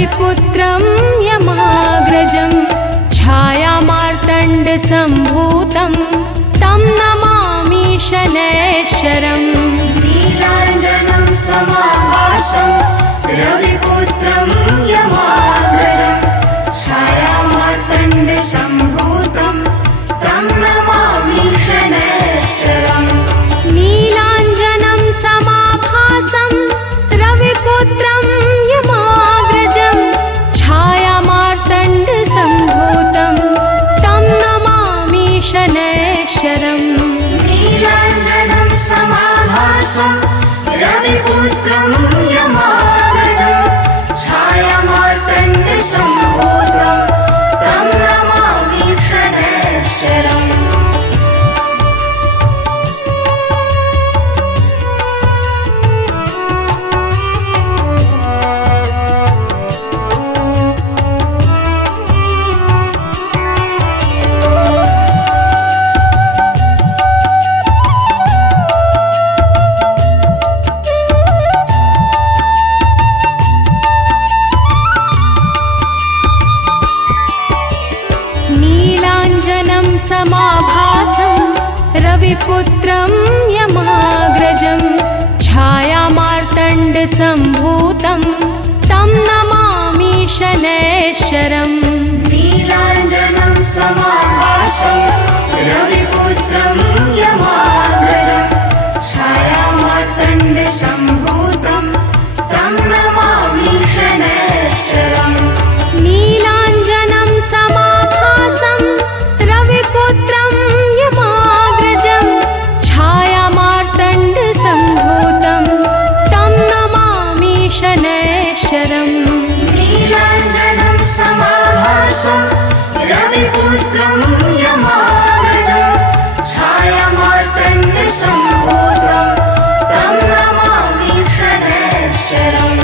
रविपुत्रं यमाग्रजं छायामार्तण्डसम्भूतं तं नमामि शनैश्चरम्। नीलाञ्जनं समाभासं रविपुत्रं यमाग्रजं छायामार्तण्डसम्भूतं तं नमामि शनैश्चरम्। नीलाञ्जनं समाभासं रविपुत्रं यमाग्रजं छायामार्तण्डसम्भूतं तं नमामि शनैश्चरम्। नीलाञ्जनं समाभासं रविपुत्रं यमाग्रजं छायामार्तण्डसम्भूतं तं नमामि शनैश्चरम्। नीलाञ्जनं समाभासं रविपुत्रं यमाग्रजं छायामार्तण्डसम्भूतं तं नमामि शनैश्चरम्। नीलाञ्जनं समाभासं रविपुत्रं यमाग्रजं छायामार्तण्डसम्भूतं तं नमामि शनैश्चरम्। नीलाञ्जनं समाभासं रविपुत्रं यमाग्रजं छायामार्तण्डसम्भूतं तं नमामि शनैश्चरम्। नीलाञ्जनं समाभासं रविपुत्रं यमाग्रजं छायामार्तण्डसम्भूतं तं नमामि शनैश्चरम्।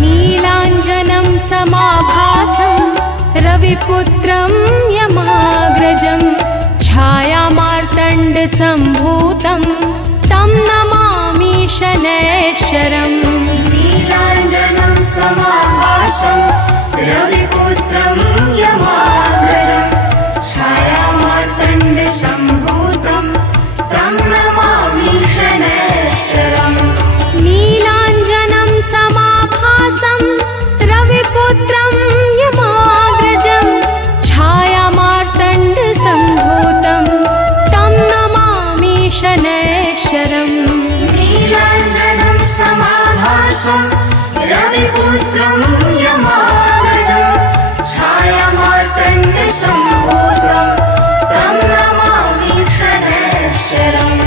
नीलाञ्जनं समाभासं रविपुत्रं यमाग्रजं छायामार्तण्डसम्भूतं तं नमामि शनैश्चरम्। नीलाञ्जनं समाभासं रविपुत्रं यमाग्रजं छायामार्तण्डसम्भूतं तं नमामि शनैश्चरम्। नीलाञ्जनं समाभासं रविपुत्रं यमाग्रजं छायामार्तण्डसम्भूतं तं नमामि शनैश्चरम्। नीलाञ्जनं समाभासं रविपुत्रं यमाग्रजं छायामार्तण्डसम्भूतं तं नमामि शनैश्चरम्।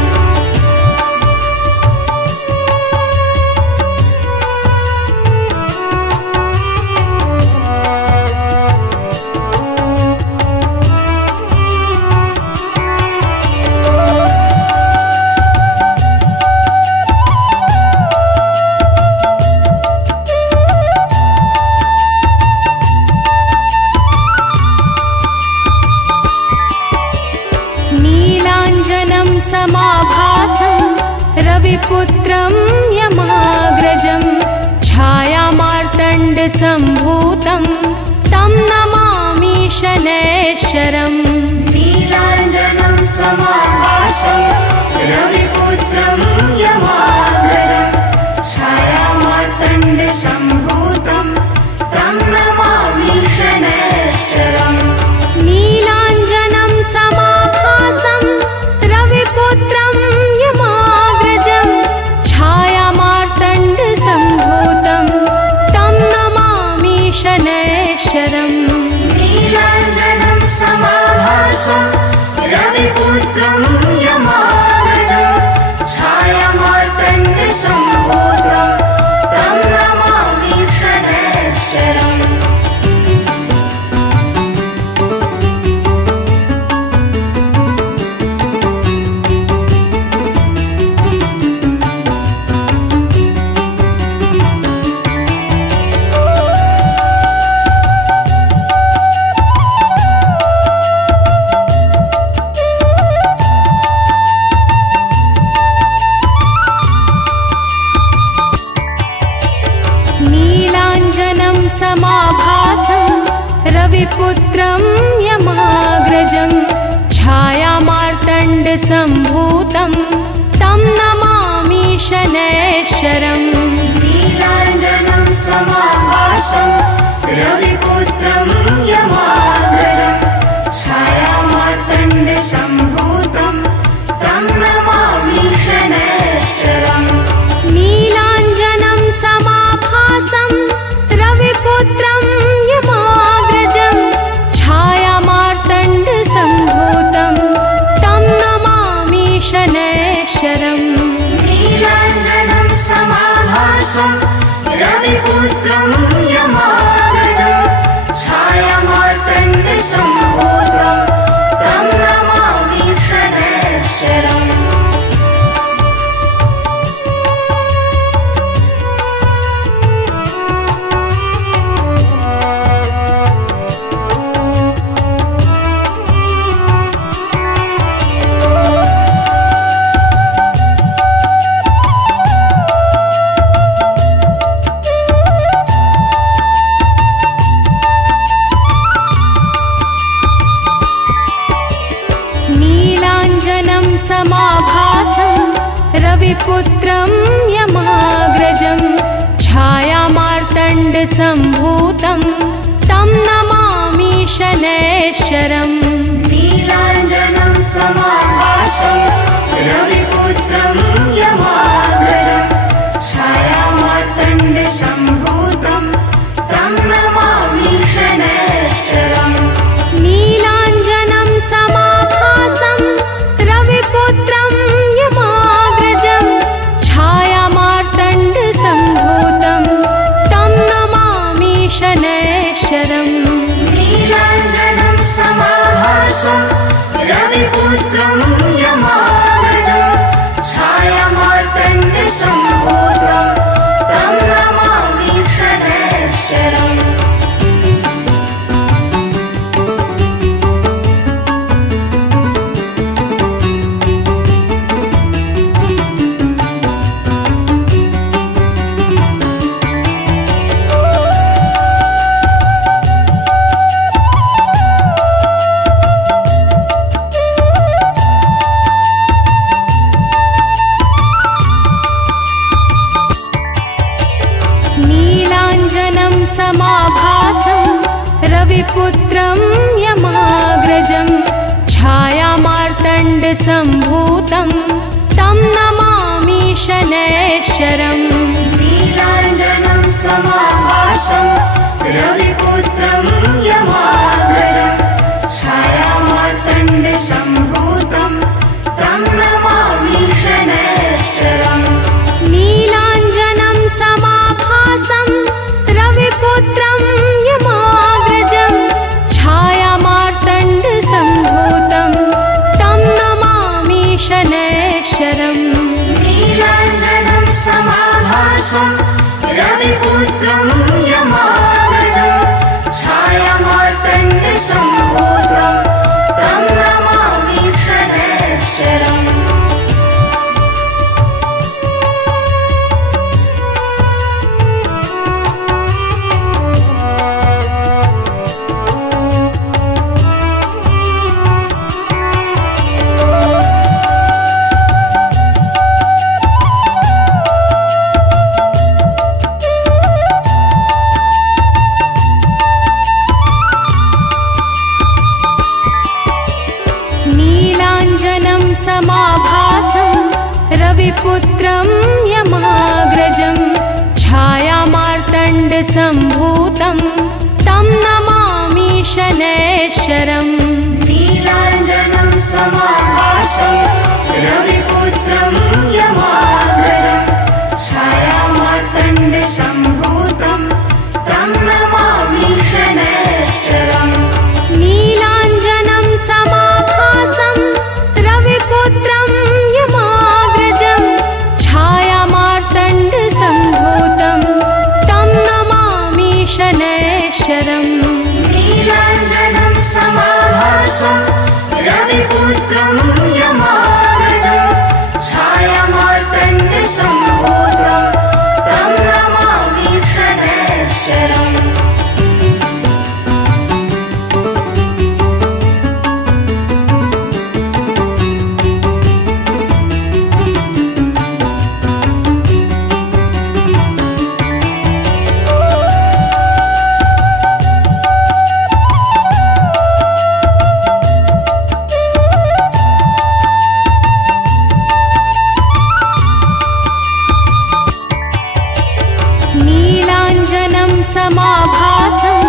नीलाञ्जनं समाभासं रविपुत्रं यमाग्रजं छायामार्तण्डसम्भूतं तं नमामि शनैश्चरम्। नीलाञ्जनं समाभासं रविपुत्रं यमाग्रजं छायामार्तण्डसम्भूतं तं नमामि शनैश्चरम्। नीलाञ्जनं समाभासं रविपुत्रं यमाग्रजं समाभासं रविपुत्रं यमाग्रजं छायामार्तण्डसम्भूतं तं नमामि शनैश्चरम्। नीलाञ्जनं समाभासं रविपुत्रं यमाग्रजं छायामार्तण्डसम्भूतं तं नमामि शनैश्चरम्। नीलाञ्जनं समाभासं रविपुत्रं यमाग्रजं छायामार्तण्डसम्भूतं तं नमामि शनैश्चरम्। नीलाञ्जनं समाभासं रविपुत्रं यमाग्रजं छायामार्तण्डसम्भूतं तं नमामि शनैश्चरम्। नीलाञ्जनं समाभासं रविपुत्रं यमाग्रजं छायामार्तण्डसम्भूतं तं नमामि शनैश्चरम्। नीलाञ्जनं समाभासं रविपुत्रं यमाग्रजं छायामार्तण्डसम्भूतं तं नमामि शनैश्चरम्। नीलाञ्जनं समाभासं रविपुत्रं यमाग्रजं छायामार्तण्डसम्भूतं तं नमामि शनैश्चरम्। नीलाञ्जनं समाभासं रविपुत्रं यमाग्रजं छायामार्तण्डसम्भूतं तं नमामि शनैश्चरम्। नीलाञ्जनं समाभासं रविपुत्रं यमाग्रजं छायामार्तण्डसम्भूतं तं नमामि शनैश्चरम्। नीलाञ्जनं समाभासं रविपुत्रं यमाग्रजं छायामार्तण्डसम्भूतं तं नमामि शनैश्चरम्। नीलाञ्जनं समाभासं रविपुत्रं यमाग्रजं छायामार्तण्डसम्भूतं तं नमामि शनैश्चरम्। नीलाञ्जनं समाभासं रविपुत्रं यमाग्रजं छायामार्तण्डसम्भूतं तं नमामि शनैश्चरम्। नीलाञ्जनं समाभासं रविपुत्रं यमाग्रजं छायामार्तण्डसम्भूतं तं नमामि शनैश्चरम्। नीलाञ्जनं समाभासं रविपुत्रं यमाग्रजं छायामार्तण्डसम्भूतं तं नमामि शनैश्चरम्। नीलाञ्जनं समाभासं रविपुत्रं यमाग्रजं छायामार्तण्डसम्भूतं तं नमामि शनैश्चरम्। नीलाञ्जनं समाभासं रविपुत्रं यमाग्रजं छायामार्तण्डसम्भूतं तं नमामि शनैश्चरम्। समाभासं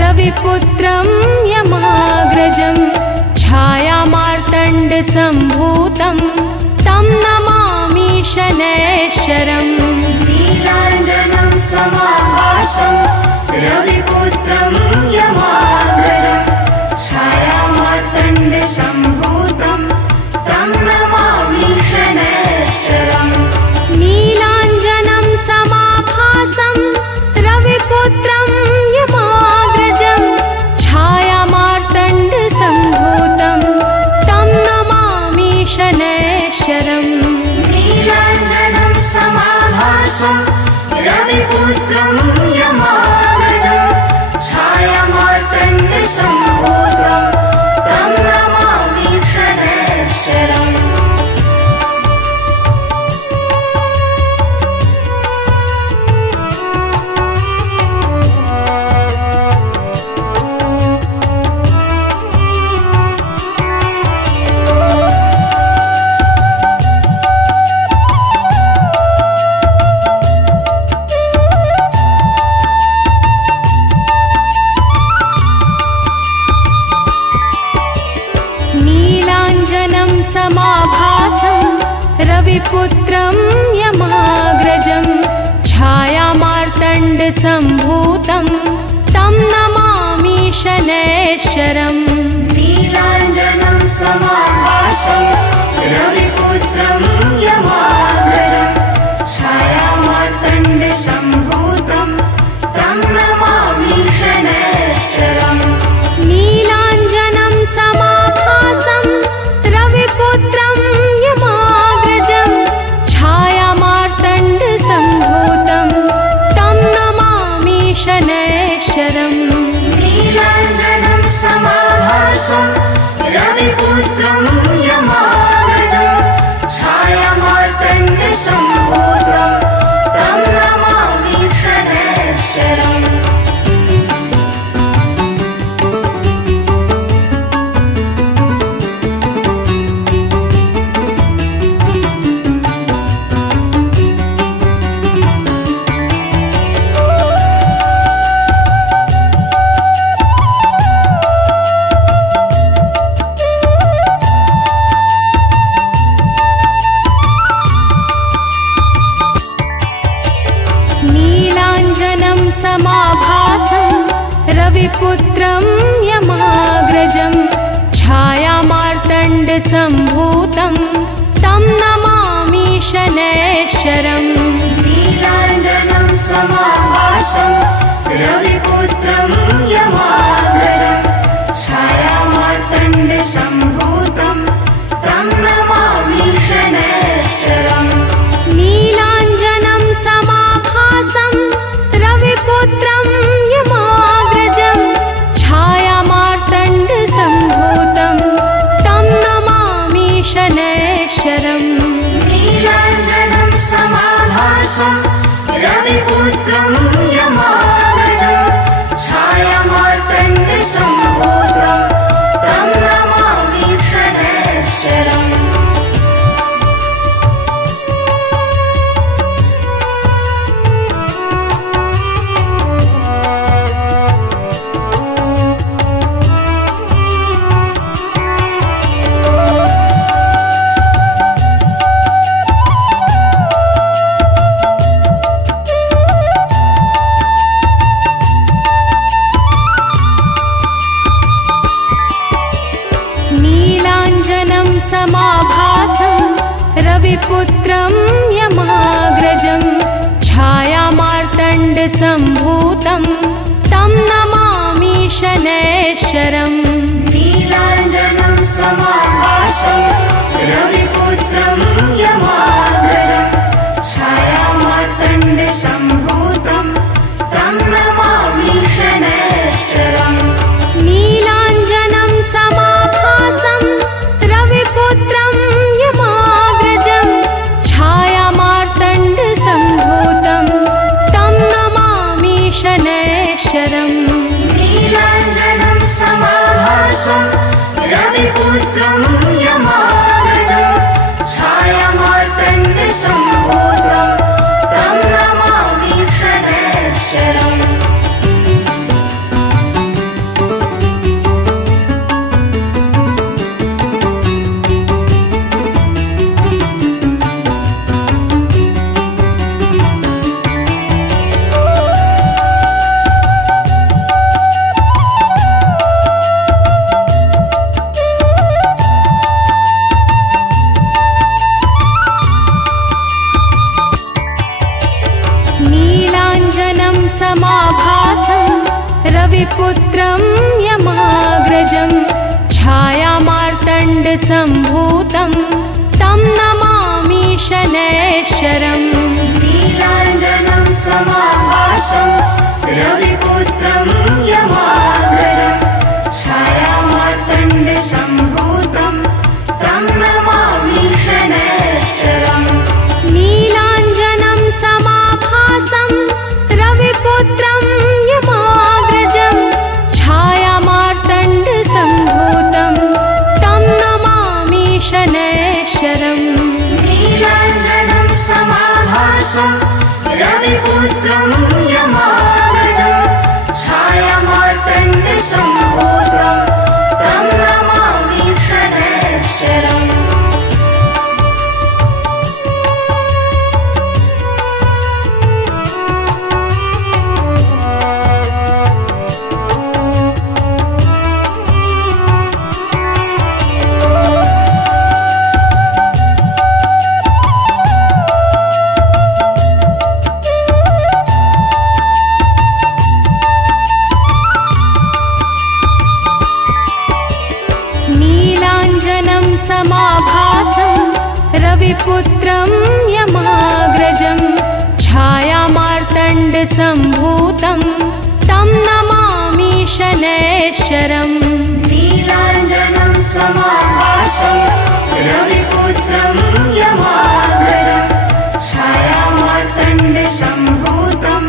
रविपुत्रं यमाग्रजं छायामार्तण्डसम्भूतं तं नमामि शनैश्चरम्। नीलाञ्जनं समाभासं रविपुत्रं यमाग्रजं छायामार्तण्डसम्भूतं तं नमामि शनैश्चरम्। नीलाञ्जनं समाभासं रविपुत्रं यमाग्रजं छायामार्तण्डसम्भूतं तं नमामि शनैश्चरम्। नीलाञ्जनं समाभासं रविपुत्रं यमाग्रजं छायामार्तण्डसम्भूतं तं नमामि शनैश्चरम्। नीलाञ्जनं समाभासं रविपुत्रं यमाग्रजं छायामार्तण्डसम्भूतं तं नमामि शनैश्चरम्। नीलाञ्जनं समाभासं रविपुत्रं यमाग्रजं छायामार्तण्डसम्भूतं तं नमामि शनैश्चरम्। नीलाञ्जनं समाभासं रविपुत्रं यमाग्रजं छायामार्तण्डसम्भूतं तं नमामि शनैश्चरम्। नीलाञ्जनं समाभासं रविपुत्रं यमाग्रजं छायामार्तण्डसम्भूतं तं नमामि शनैश्चरम्। नीलाञ्जनं समाभासं रविपुत्रं यमाग्रजं छायामार्तण्डसम्भूतं तं नमामि शनैश्चरम्। नीलाञ्जनं समाभासं रविपुत्रं यमाग्रजं छायामार्तण्डसम्भूतं तं नमामि शनैश्चरम्। नीलाञ्जनं समाभासं रविपुत्रं यमाग्रजं छायामार्तण्डसम्भूतं तं नमामि शनैश्चरम्। नीलाञ्जनं समाभासं रविपुत्रं यमाग्रजं छायामार्तण्डसम्भूतं तं नमामि शनैश्चरम्। नीलाञ्जनं समाभासं रविपुत्रं यमाग्रजं छायामार्तण्डसम्भूतं तं नमामि शनैश्चरम्। नीलाञ्जनं समाभासं रविपुत्रं यमाग्रजं छायामार्तण्डसम्भूतं तं नमामि शनैश्चरम्। नीलाञ्जनं समाभासं रविपुत्रं यमाग्रजं छायामार्तण्डसम्भूतं तं नमामि शनैश्चरम्। नीलाञ्जनं समाभासं रविपुत्रं यमाग्रजं छायामार्तण्डसम्भूतं तं नमामि शनैश्चरम्। समाभासं रविपुत्रं यमाग्रजं छायामार्तण्डसम्भूतं तं नमामि शनैश्चरम्। नीलाञ्जनं समाभासं रविपुत्रं यमाग्रजं छायामार्तण्डसम्भूतं तं नमामि शनैश्चरम्। नीलाञ्जनं समाभासं रविपुत्रं यमाग्रजं छायामार्तण्डसम्भूतं तं नमामि शनैश्चरम्। नीलाञ्जनं समाभासं रविपुत्रं यमाग्रजं छायामार्तण्डसम्भूतं तं नमामि शनैश्चरम्। नीलाञ्जनं समाभासं रविपुत्रं यमाग्रजं छायामार्तण्डसम्भूतं तं नमामि शनैश्चरम्। नीलाञ्जनं समाभासं रविपुत्रं यमाग्रजं छायामार्तण्डसम्भूतं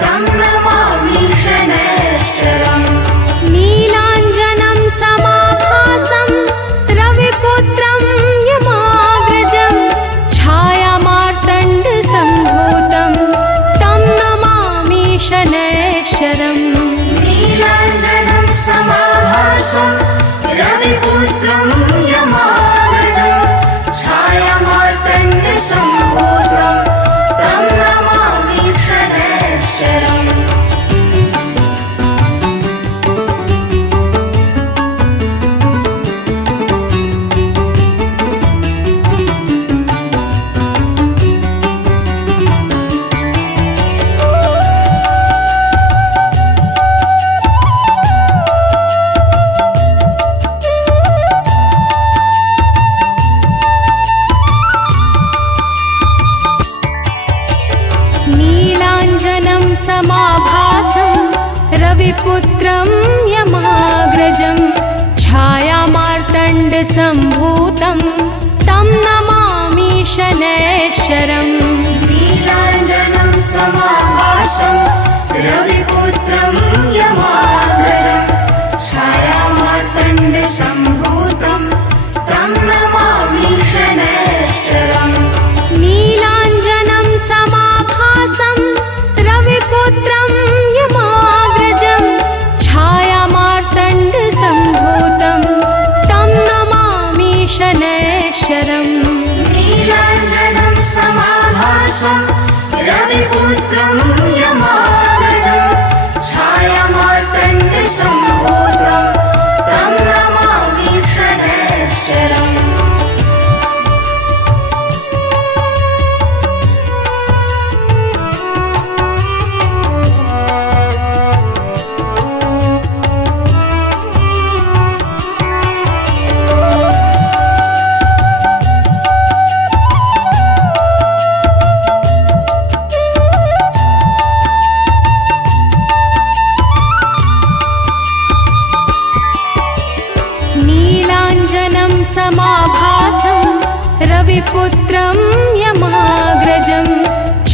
तं नमामि शनैश्चरम्। नीलाञ्जनं समाभासं रविपुत्रं यमाग्रजं छायामार्तण्डसम्भूतं तं नमामि शनैश्चरम्। नीलाञ्जनं समाभासं रविपुत्रं यमाग्रजं छायामार्तण्डसम्भूतं तं नमामि शनैश्चरम्। नीलाञ्जनं समाभासं रविपुत्रं यमाग्रजं छायामार्तण्डसम्भूतं तं नमामि शनैश्चरम्। नीलाञ्जनं समाभासं रविपुत्रं यमाग्रजं छायामार्तण्डसम्भूतं तं नमामि शनैश्चरम्। नीलाञ्जनं समाभासं रविपुत्रं यमाग्रजं छायामार्तण्डसम्भूतं तं नमामि शनैश्चरम्। नीलाञ्जनं समाभासं रविपुत्रं यमाग्रजं छायामार्तण्डसम्भूतं तं नमामि शनैश्चरम्। नीलाञ्जनं समाभासं रविपुत्रं यमाग्रजं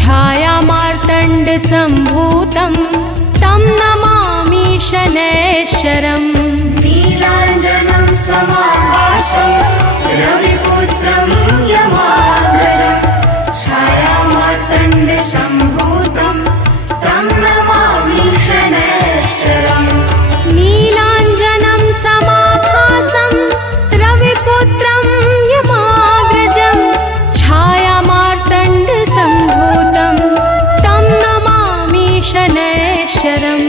छायामार्तण्डसम्भूतं तं नमामि शनैश्चरम्। नीलाञ्जनं समाभासं रविपुत्रं यमाग्रजं छायामार्तण्डसम्भूतं तं नमामि शनैश्चरम्। नीलाञ्जनं समाभासं रविपुत्रं यमाग्रजं छायामार्तण्डसम्भूतं तं नमामि शनैश्चरम्।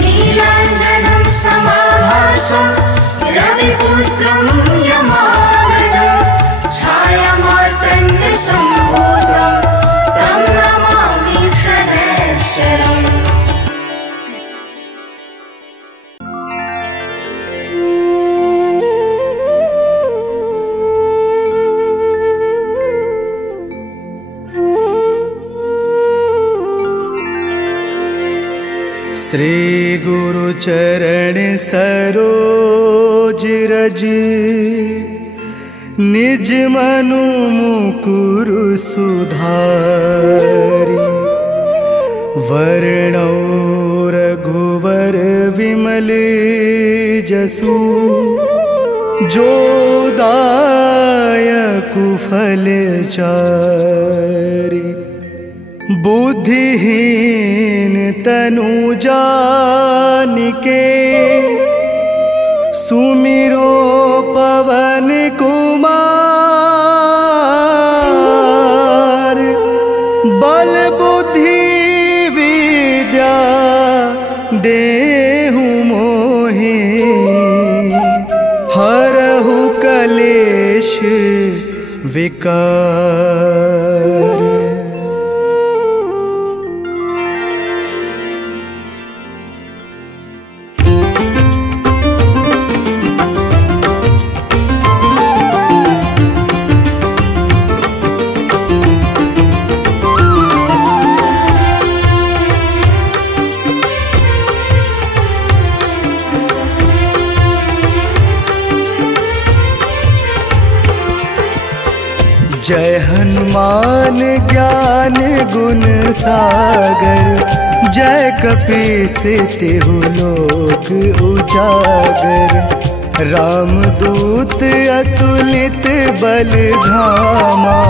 नीलाञ्जनं समाभासं रविपुत्रं यमाग्रजं छायामार्तण्डसम्भूतं तं नमामि शनैश्चरम्। श्री गुरु चरण सरोज रज निज मनु मुकुर सुधारी। वर्णौ रघुवर विमल जसु जो दायक फल चारि। बुद्धिहीन तनु जानिके सुमिरो पवन कुमार। बल बुद्धि विद्या देहु मोहि हरहु कलेश विकार। जय हनुमान ज्ञान गुण सागर। जय कपीस तिहु लोक उजागर। रामदूत अतुलित बल धामा।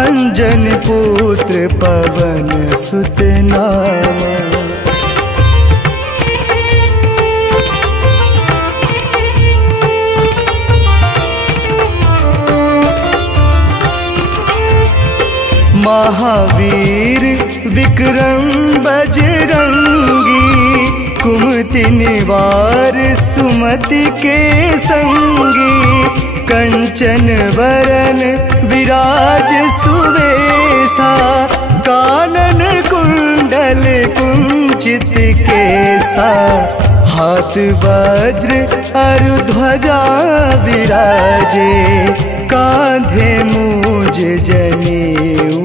अंजन पुत्र पवन सुत नामा। महावीर विक्रम बजरंगी। कुमति निवार सुमति के संगी। कंचन वरन विराज सुवेशा। कानन कुंडल कुंचित केसा। हाथ वज्र अरु ध्वजा विराजे। कांधे मूज जनेऊ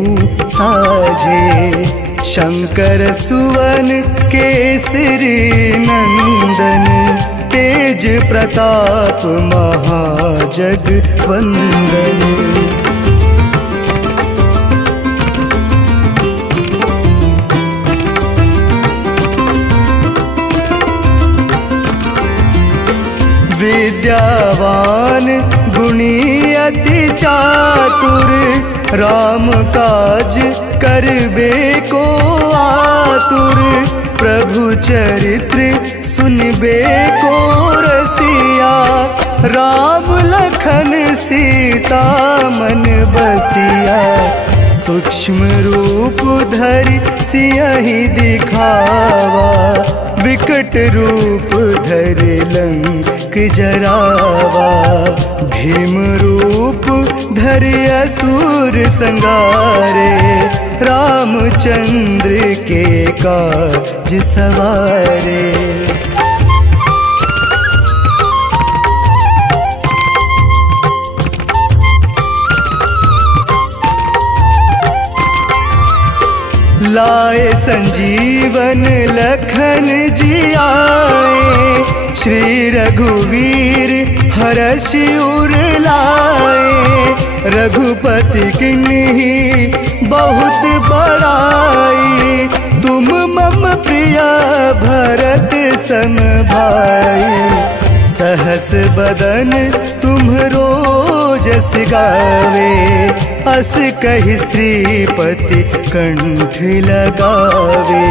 साजे। शंकर सुवन केसरी नंदन। तेज प्रताप महाजगवंदन। विद्यावान गुणी अति चातुर। राम काज करबे को आतुर। प्रभु चरित्र सुनबे को रसिया। राम लखन सीता मन बसिया। सूक्ष्म रूप धरि सियहि दिखावा। विकट रूप धरि लंक जरावा। भीम रूप धरि असुर संगारे। रामचंद्र के काज सवारे। लाए संजीवन लखन जियाए। श्री रघुवीर हरषि उर लाए। रघुपति किन्ही बहुत बड़ाई। तुम मम प्रिय भरत सम भाई। सहस बदन तुम्हरो जस गावे। अस कहि श्रीपति कंठ लगावे।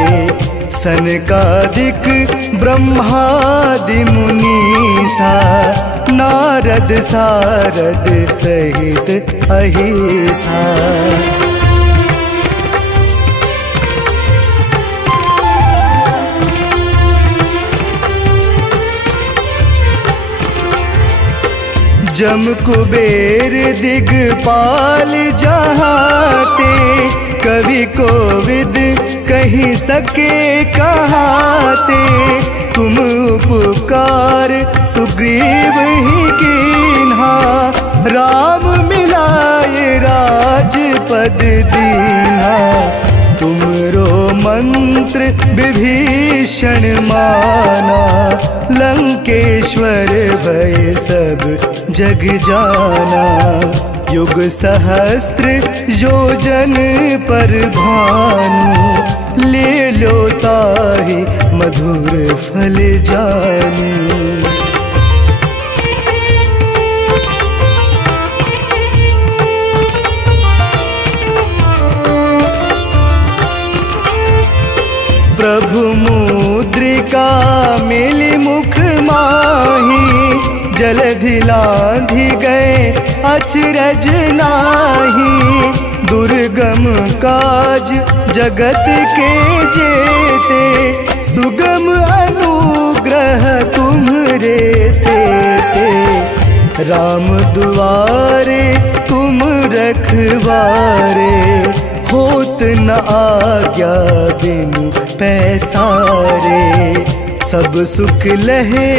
सनकादिक ब्रह्मादि मुनीसा। नारद सारद सहित अहिसा। जम कुबेर दिगपाल जहाते। कवि कोविद कही सके कहाते। तुम उपकार सुग्रीव ही कीन्हा। राम मिलाए राजपद दीन्हा। तुमरो मंद मंत्र विभीषण माना, लंकेश्वर भय सब जग जाना। युग सहस्त्र योजन पर भानु, ले लो ताहि मधुर फल जानी। प्रभु मुद्रिका मिली मुख माही, जलधि लांघि गए अचरज नाही। दुर्गम काज जगत के जेते, सुगम अनुग्रह तुम्हरे तेते। राम दुआरे तुम रखवारे, होत न आज्ञा बिनु पैसारे। सब सुख लहे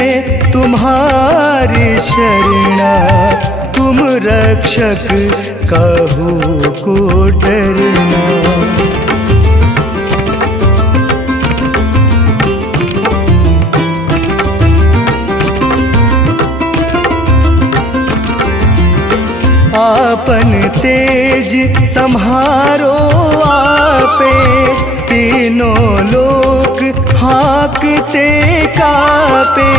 तुम्हारी शरणा, तुम रक्षक काहू को डरना। आपन तेज सम्हारो आपे, तीनों लोक हाँकते कापे।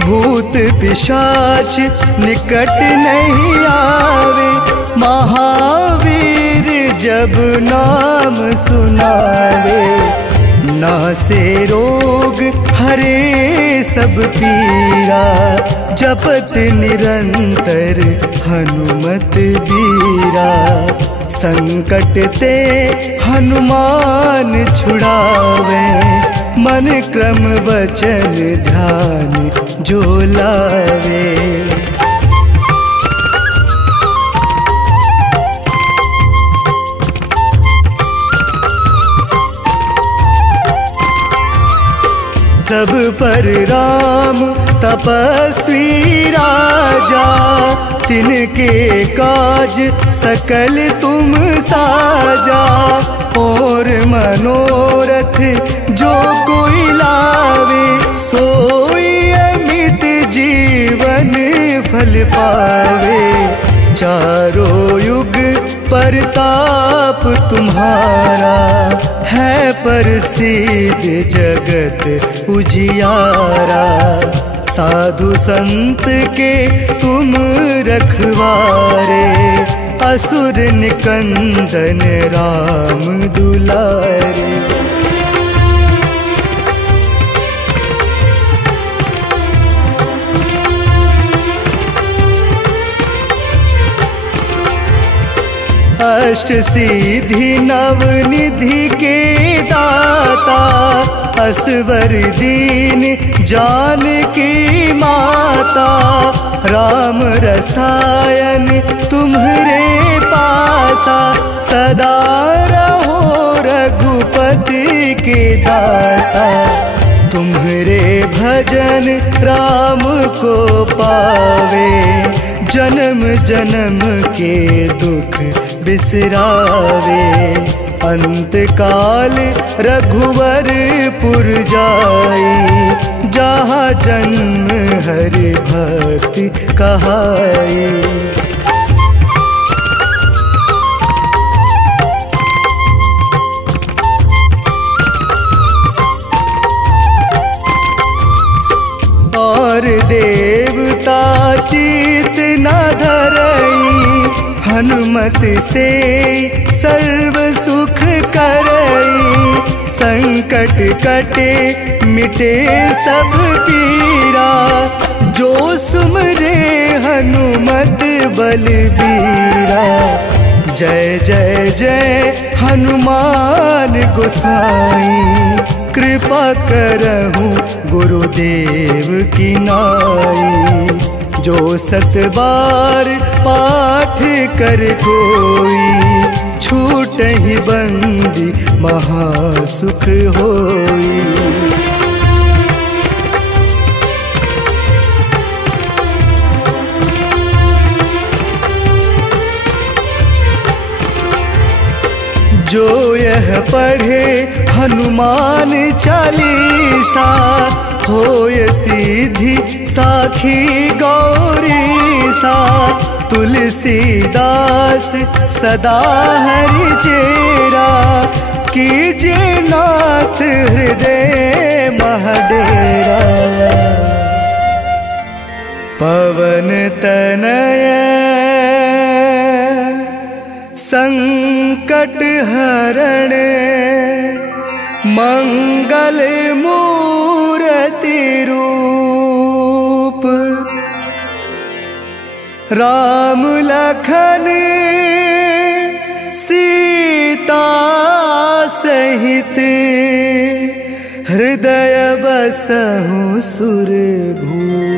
भूत पिशाच निकट नहीं आवे, महावीर जब नाम सुनावे। नासे रोग हरे सब पीरा, जपत निरंतर हनुमत बीरा। संकट ते हनुमान छुड़ावे, मन क्रम वचन ध्यान जो लावे। सब पर राम तपस्वी राजा, तिनके काज सकल तुम साजा। और मनोरथ जो कोई लावे, सोई अमित जीवन फल पावे। चारों युग परताप तुम्हारा, है प्रसिद्ध जगत उजियारा। साधु संत के तुम रखवारे, असुर निकंदन राम दुलारे। अष्ट सिद्धि नव निधि के दाता, असवर दीन जानकी माता। राम रसायन तुम्हरे पासा, सदा रहो रघुपति के दासा। तुम्हरे भजन राम को पावे, जन्म जन्म के दुख बिसरावे। अंत काल रघुवरपुर जाई, जहाँ जन्म हरि भक्ति कहाई। और देवता चित न धरई, हनुमत से सर्व सुख करई। संकट कटे मिटे सब पीरा, जो सुमरे हनुमत बलबीरा। जय जय जय हनुमान गोसाई, कृपा करहु गुरुदेव की नाई। जो सत बार पाठ कर कोई, छूट ही बंदी महासुख होई। जो यह पढ़े हनुमान चालीसा होय सिद्धि साखी गौरी सा। तुलसीदास सदा हरि चेरा कीजे नाथ हृदय महडेरा। पवन तनय संकट हरण मंगल मूर्ति रूप। राम लखन सीता सहित हृदय बसहु सुरभूप।